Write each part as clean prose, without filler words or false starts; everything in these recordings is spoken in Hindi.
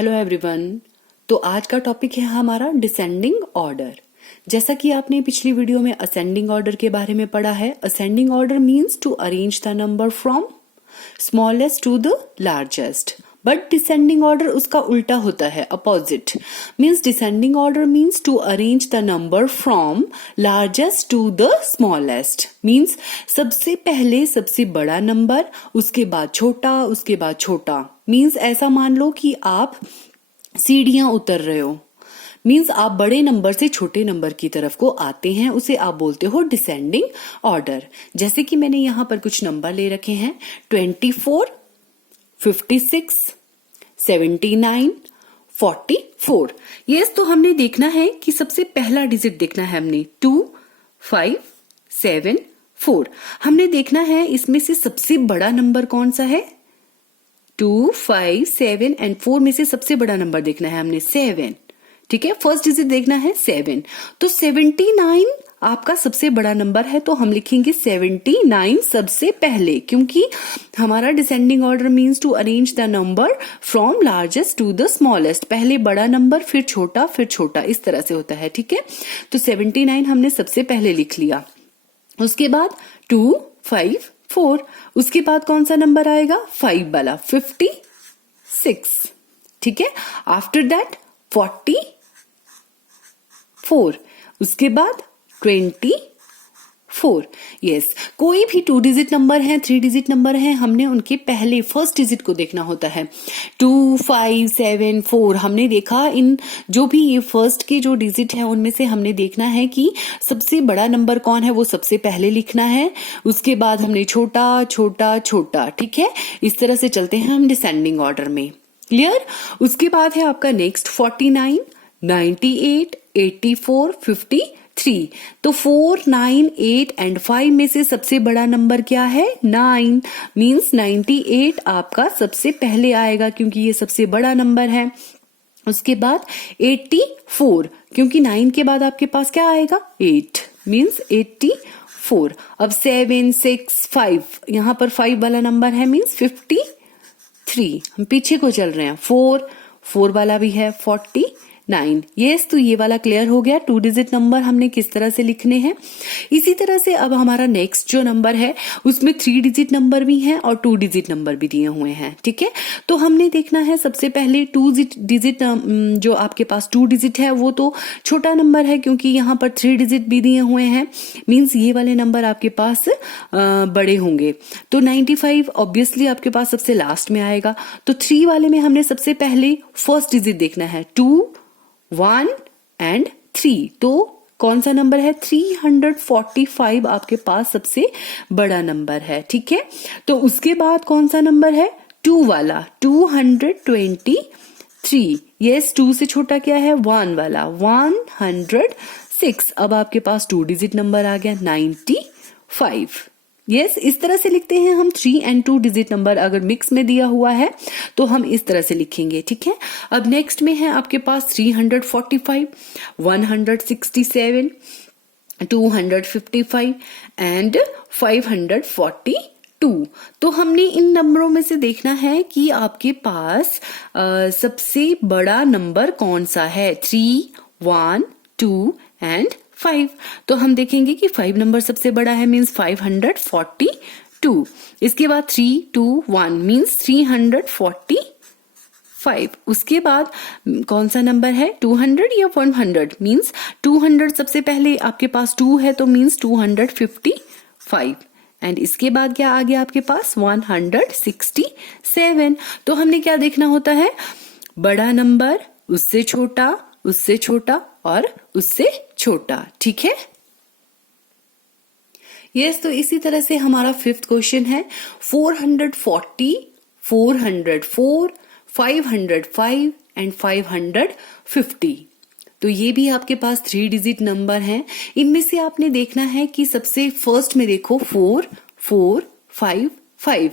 Hello everyone. तो आज का टॉपिक है हमारा डिसेंडिंग ऑर्डर। जैसा कि आपने पिछली वीडियो में असेंडिंग ऑर्डर के बारे में पढ़ा है, ascending order means to arrange the number from smallest to the largest, but descending order उसका उल्टा होता है, opposite. Means descending order means to arrange the number from largest to the smallest. Means सबसे पहले सबसे बड़ा नंबर, उसके बाद छोटा, उसके बाद छोटा। मीन्स ऐसा मान लो कि आप सीढ़ियां उतर रहे हो, मीन्स आप बड़े नंबर से छोटे नंबर की तरफ को आते हैं, उसे आप बोलते हो डिसेंडिंग ऑर्डर। जैसे कि मैंने यहाँ पर कुछ नंबर ले रखे हैं 24, 56, 79, 44। यस, तो हमने देखना है कि सबसे पहला डिजिट देखना है हमने 2, 5, 7, 4। हमने देखना है इसमें से सबसे बड़ा नंबर कौन सा है। 2, 5, 7 एंड 4 में से सबसे बड़ा नंबर देखना है हमने 7। ठीक है, फर्स्ट डिजिट देखना है 7। तो 79 आपका सबसे बड़ा नंबर है, तो हम लिखेंगे 79 सबसे पहले, क्योंकि हमारा descending order means to arrange the number from largest to the smallest. पहले बड़ा नंबर, फिर छोटा, फिर छोटा, इस तरह से होता है। ठीक है, तो 79 हमने सबसे पहले लिख लिया। उसके बाद 2, 5, 4। उसके बाद कौन सा नंबर आएगा, 5 वाला, 56। ठीक है, आफ्टर दैट 44। उसके बाद 24। यस, कोई भी 2 डिजिट नंबर है, 3 डिजिट नंबर है, हमने उनके पहले फर्स्ट डिजिट को देखना होता है। 2, 5, 7, 4 हमने देखा, इन जो भी ये फर्स्ट के जो डिजिट है उनमें से हमने देखना है कि सबसे बड़ा नंबर कौन है, वो सबसे पहले लिखना है। उसके बाद हमने छोटा छोटा छोटा। ठीक है, इस तरह से चलते हैं हम डिसेंडिंग ऑर्डर में। क्लियर। उसके बाद है आपका नेक्स्ट 49, 98, 84, 53। तो 4, 9, 8 एंड 5 में से सबसे बड़ा नंबर क्या है, 9। मीन्स 98 आपका सबसे पहले आएगा, क्योंकि ये सबसे बड़ा नंबर है। उसके बाद 84, क्योंकि 9 के बाद आपके पास क्या आएगा, 8। मीन्स 84। अब 7, 6, 5, यहां पर 5 वाला नंबर है, मीन्स 53। हम पीछे को चल रहे हैं, 4 वाला भी है, 49। यस, तो ये वाला क्लियर हो गया। 2 डिजिट नंबर हमने किस तरह से लिखने हैं। इसी तरह से अब हमारा नेक्स्ट जो नंबर है उसमें 3 डिजिट नंबर भी हैं और 2 डिजिट नंबर भी दिए हुए हैं। ठीक है, तो हमने देखना है सबसे पहले 2 डिजिट, जो आपके पास 2 डिजिट है वो तो छोटा नंबर है, क्योंकि यहाँ पर 3 डिजिट भी दिए हुए हैं। मीन्स ये वाले नंबर आपके पास बड़े होंगे। तो 95 ऑब्वियसली आपके पास सबसे लास्ट में आएगा। तो 3 वाले में हमने सबसे पहले फर्स्ट डिजिट देखना है, 2, 1 एंड 3। तो कौन सा नंबर है, 345 आपके पास सबसे बड़ा नंबर है। ठीक है, तो उसके बाद कौन सा नंबर है, 2 वाला, 223। यस, 2 से छोटा क्या है, 1 वाला, 106। अब आपके पास 2 डिजिट नंबर आ गया, 95। यस, इस तरह से लिखते हैं हम। 3 एंड 2 डिजिट नंबर अगर मिक्स में दिया हुआ है तो हम इस तरह से लिखेंगे। ठीक है, अब नेक्स्ट में है आपके पास 345, 167, 255 एंड 542। तो हमने इन नंबरों में से देखना है कि आपके पास सबसे बड़ा नंबर कौन सा है, 3, 1, 2 एंड 5। तो हम देखेंगे कि 5 नंबर सबसे बड़ा है, मीन्स 542। इसके बाद 3, 2, 1 मीन्स 345। उसके बाद कौन सा नंबर है, 200 या 100। मीन्स 200 सबसे पहले आपके पास 2 है, तो मीन्स 255। एंड इसके बाद क्या आ गया आपके पास, 167। तो हमने क्या देखना होता है, बड़ा नंबर, उससे छोटा, उससे छोटा और उससे छोटा। ठीक है, यस, तो इसी तरह से हमारा 5th क्वेश्चन है 440, 404, 505 एंड 550। तो ये भी आपके पास 3 डिजिट नंबर हैं। इनमें से आपने देखना है कि सबसे फर्स्ट में देखो 4, 4, 5, 5।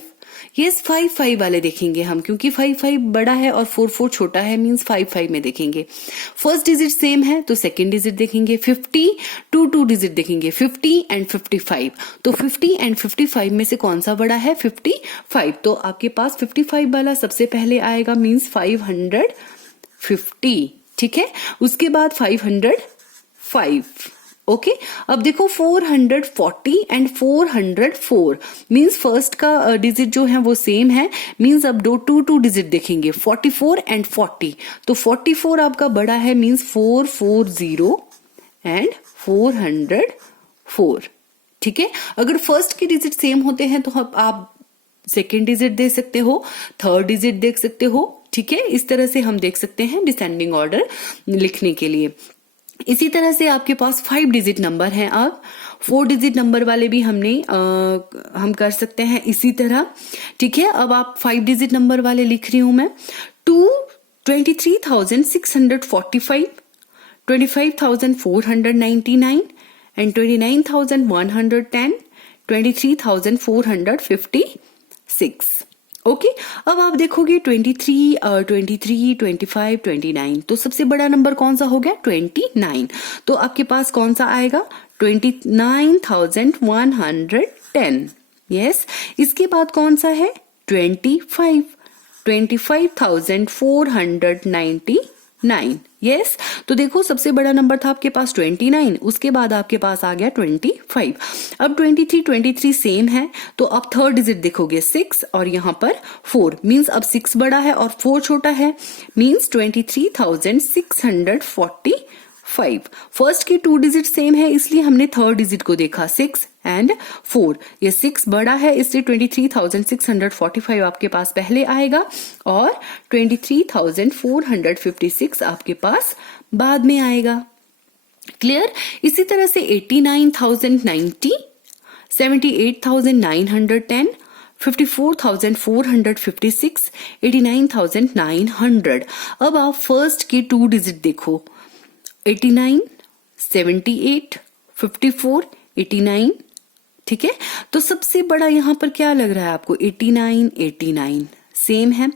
यस, 5, 5 वाले देखेंगे हम, क्योंकि 5, 5 बड़ा है और 4, 4 छोटा है, मींस 5, 5 में देखेंगे। फर्स्ट डिजिट सेम है तो सेकंड डिजिट देखेंगे 50, 2 डिजिट देखेंगे 50 एंड 55। तो 50 एंड 55 में से कौन सा बड़ा है, 55। तो आपके पास 55 वाला सबसे पहले आएगा, मींस 550। 50, ठीक है। उसके बाद 505, ओके। अब देखो 440 एंड 404 मीन्स फर्स्ट का डिजिट जो है वो सेम है, मीन्स अब टू डिजिट देखेंगे 44 एंड 40, तो 44 आपका बड़ा है मीन्स 440 एंड 404, ठीक है। अगर फर्स्ट के डिजिट सेम होते हैं तो आप सेकेंड डिजिट दे सकते हो, थर्ड डिजिट देख सकते हो, ठीक है। इस तरह से हम देख सकते हैं डिसेंडिंग ऑर्डर लिखने के लिए। इसी तरह से आपके पास 5 डिजिट नंबर हैं, अब 4 डिजिट नंबर वाले भी हम कर सकते हैं इसी तरह, ठीक है। अब आप 5 डिजिट नंबर वाले लिख रही हूं मैं, 23,645, 25,499 एंड 29,110, 23,456, ओके। अब आप देखोगे 23, 25, 29, तो सबसे बड़ा नंबर कौन सा हो गया 29, तो आपके पास कौन सा आएगा 29,110, यस। इसके बाद कौन सा है 25, 25,499, यस। तो देखो सबसे बड़ा नंबर था आपके पास 29, उसके बाद आपके पास आ गया 25। अब 23 सेम है, तो आप थर्ड डिजिट देखोगे 6 और यहाँ पर 4, मींस अब 6 बड़ा है और 4 छोटा है, मींस 23,645। फर्स्ट के 2 डिजिट सेम है, इसलिए हमने थर्ड डिजिट को देखा 6 एंड 4, ये 6 बड़ा है इसलिए 23,645 आपके पास पहले आएगा और 23,456 आपके पास बाद में आएगा, क्लियर। इसी तरह से 89,090, 78,910, 54,456, 89,900। अब आप फर्स्ट के 2 डिजिट देखो 89, 78, 54, 89, ठीक है। तो सबसे बड़ा यहां पर क्या लग रहा है आपको 89, 89 सेम है,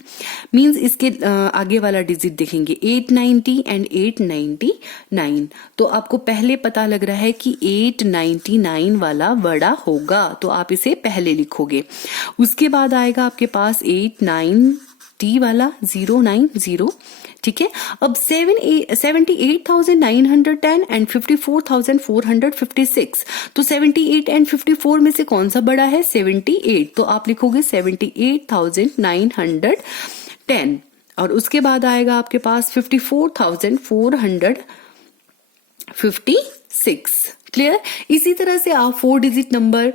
मींस इसके आगे वाला डिजिट देखेंगे 890 एंड 899, तो आपको पहले पता लग रहा है कि 899 वाला बड़ा होगा, तो आप इसे पहले लिखोगे। उसके बाद आएगा आपके पास 890 वाला 090, ठीक है। अब 78,910 एंड 54,456, तो 78 एंड 54 में से कौन सा बड़ा है 78, तो आप लिखोगे 78,910 और उसके बाद आएगा आपके पास 54,456, क्लियर। इसी तरह से आप 4 डिजिट नंबर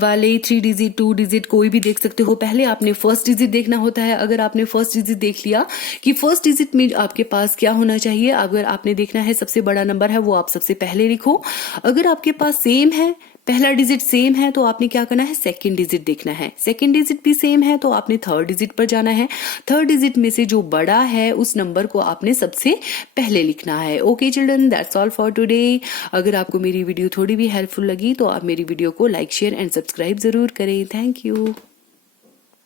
वाले 3 डिजिट 2 डिजिट कोई भी देख सकते हो। पहले आपने फर्स्ट डिजिट देखना होता है, अगर आपने फर्स्ट डिजिट देख लिया कि फर्स्ट डिजिट में आपके पास क्या होना चाहिए, अगर आपने देखना है सबसे बड़ा नंबर है वो आप सबसे पहले लिखो। अगर आपके पास सेम है, पहला डिजिट सेम है, तो आपने क्या करना है सेकंड डिजिट देखना है, सेकंड डिजिट भी सेम है तो आपने थर्ड डिजिट पर जाना है, थर्ड डिजिट में से जो बड़ा है उस नंबर को आपने सबसे पहले लिखना है। Okay children, that's all for today. अगर आपको मेरी वीडियो थोड़ी भी हेल्पफुल लगी तो आप मेरी वीडियो को लाइक शेयर एंड सब्सक्राइब जरूर करें। Thank you.